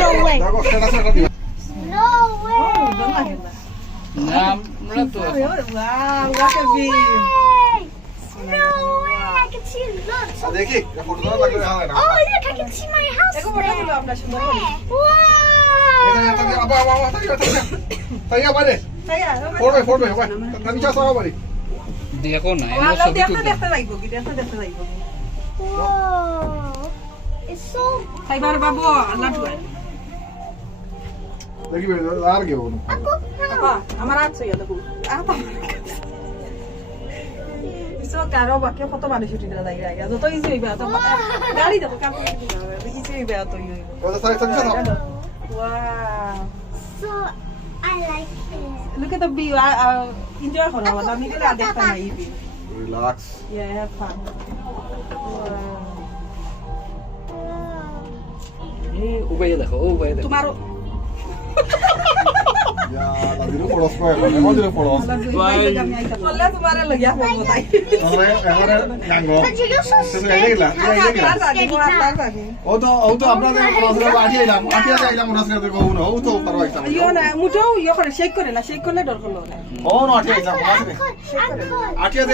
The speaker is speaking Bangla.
No way. দেখো সেটা সেটা দিবা No way. না আমরা তো Wow, what a view. No way. I can see look. আর দেখি ফটো তোলা লাগবে হ্যাঁ না Oh, look, I can see my house Eko there. photo tulo আমরা সুন্দর করে। এটা Wow. আবা আবা তাইয়া বারে Saya, ফটো ফটো ভাই আমি চা সারা বাড়ি দেখো না wow, এমন lo ছবি তুলতে দেখতে লাগবো কি দেখতে লাগবো। Whoa. It's so Saibar babu, Allah tuai. দেখি আর কি বলবো Apa? Amar আছে ya দেখো। Apa? So karo bakke foto মানুষ উঠি দিলা লাগে আগে যত ইজি হইবে তো গাড়ি দেখো কাম করে দিবা ইজি হইবে তো ইজি হইবে ওটা side side side wow so I like it. look at the view enjoy করো না আমি গেলে আর দেখতে নাই view relax yeah have fun উবাইয়ে দেখো উবাইয়ে দেখো তোমার ইয়া লাদিরো পড়স কয় মানে মজুরে পড়স বললে তোমার লাগিয়া পড়বো তাই তাহলে এবারে গাঙ্গো But you look so তুমি scared. আইলা ও তো আপনাদের ক্লাসে বাড়ি আইলাম আইলাম ওরা সাথে কও না ও তো পারবা একটা ইয়ো না মুটো ইয়ো করে শেক করে না শেক করলে ডর করলো না ও না আইলাম ওরা I could. আটিয়া